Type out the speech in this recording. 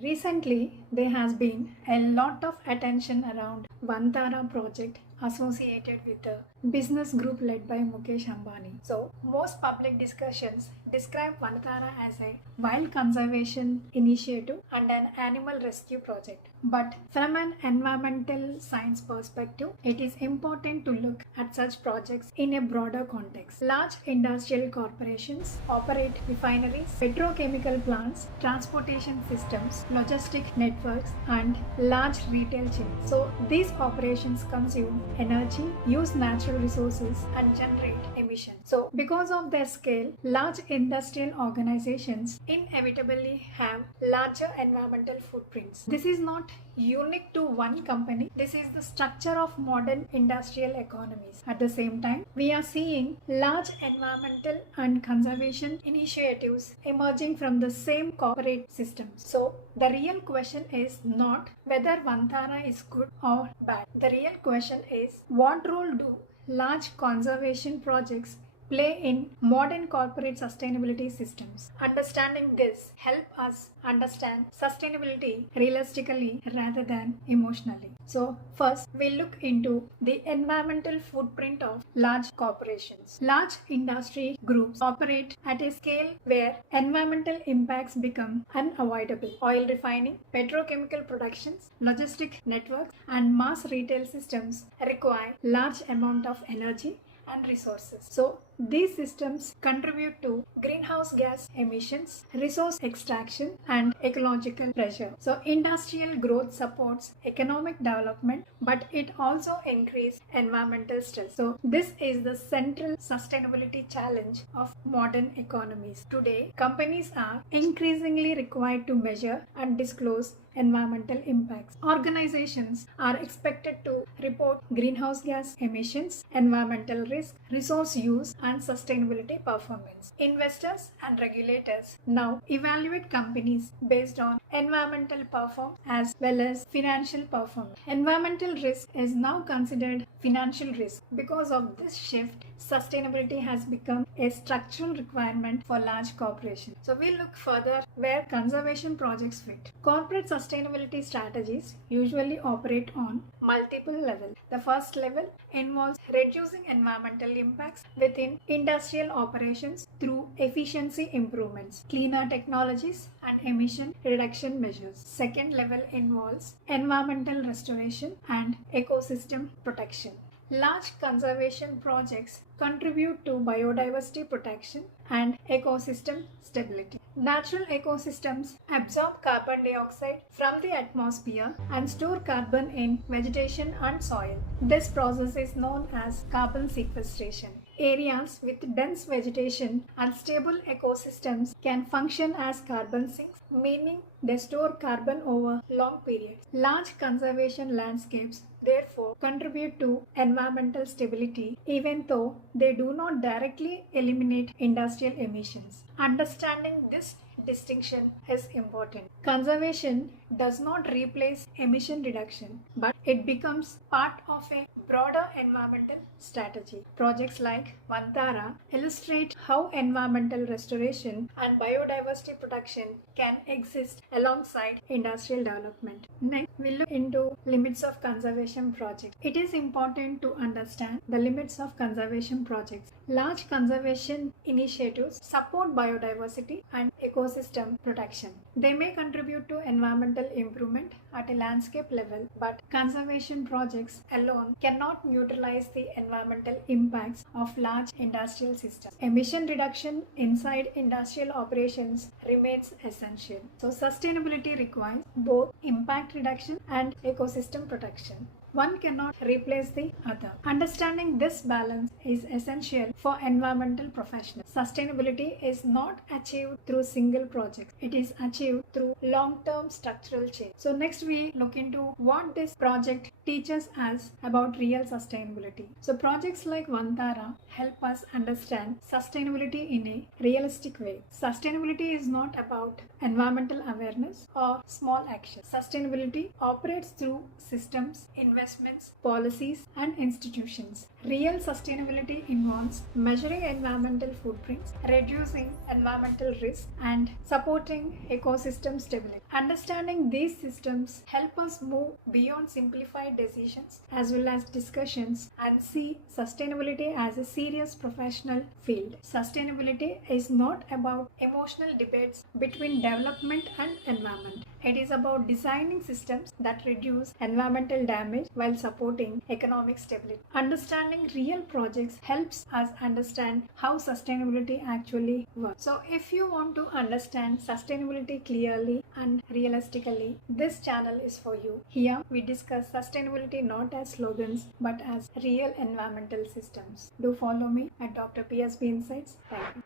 Recently, there has been a lot of attention around Vantara project associated with a business group led by Mukesh Ambani. So, most public discussions describe Vantara as a wild conservation initiative and an animal rescue project. But from an environmental science perspective, it is important to look at such projects in a broader context. Large industrial corporations operate refineries, petrochemical plants, transportation systems, logistic networks, and large retail chains. So, these operations consume energy, use natural resources, and generate emissions. So, because of their scale, large industrial organizations inevitably have larger environmental footprints. This is not unique to one company. This is the structure of modern industrial economies. At the same time, we are seeing large environmental and conservation initiatives emerging from the same corporate systems. So, the real question is not whether Vantara is good or bad. The real question is what role do large conservation projects play in modern corporate sustainability systems. Understanding this help us understand sustainability realistically rather than emotionally. So first we look into the environmental footprint of large corporations. Large industry groups operate at a scale where environmental impacts become unavoidable. Oil refining, petrochemical productions, logistic networks, and mass retail systems require large amount of energy and resources. So these systems contribute to greenhouse gas emissions, resource extraction, and ecological pressure. So industrial growth supports economic development, but it also increases environmental stress. So this is the central sustainability challenge of modern economies. Today, companies are increasingly required to measure and disclose environmental impacts. Organizations are expected to report greenhouse gas emissions, environmental risk, resource use, and sustainability performance. Investors and regulators now evaluate companies based on environmental performance as well as financial performance. Environmental risk is now considered financial risk. Because of this shift, sustainability has become a structural requirement for large corporations. So we look further where conservation projects fit. Corporate sustainability strategies usually operate on multiple levels. The first level involves reducing environmental impacts within industrial operations through efficiency improvements, cleaner technologies, and emission reduction measures. Second level involves environmental restoration and ecosystem protection. Large conservation projects contribute to biodiversity protection and ecosystem stability. Natural ecosystems absorb carbon dioxide from the atmosphere and store carbon in vegetation and soil. This process is known as carbon sequestration. Areas with dense vegetation and stable ecosystems can function as carbon sinks, meaning they store carbon over long periods. Large conservation landscapes therefore contribute to environmental stability even though they do not directly eliminate industrial emissions. Understanding this distinction is important. Conservation does not replace emission reduction, but it becomes part of a broader environmental strategy. Projects like Vantara illustrate how environmental restoration and biodiversity protection can exist alongside industrial development. Next, we look into limits of conservation projects. It is important to understand the limits of conservation projects. Large conservation initiatives support biodiversity and ecosystem protection. They may contribute to environmental improvement at a landscape level, but conservation projects alone cannot neutralize the environmental impacts of large industrial systems. Emission reduction inside industrial operations remains essential. So sustainability requires both impact reduction and ecosystem protection. One cannot replace the other. Understanding this balance is essential for environmental professionals. Sustainability is not achieved through single projects. It is achieved through long-term structural change. So next we look into what this project teaches us about real sustainability. So projects like Vantara help us understand sustainability in a realistic way. Sustainability is not about environmental awareness or small action. Sustainability operates through systems, investments, investments, policies, and institutions. Real sustainability involves measuring environmental footprints, reducing environmental risk, and supporting ecosystem stability. Understanding these systems help us move beyond simplified decisions as well as discussions and see sustainability as a serious professional field. Sustainability is not about emotional debates between development and environment. It is about designing systems that reduce environmental damage while supporting economic stability. Understanding real projects helps us understand how sustainability actually works. So, if you want to understand sustainability clearly and realistically, this channel is for you. Here, we discuss sustainability not as slogans but as real environmental systems. Do follow me at DrPSB Insights. Thank you.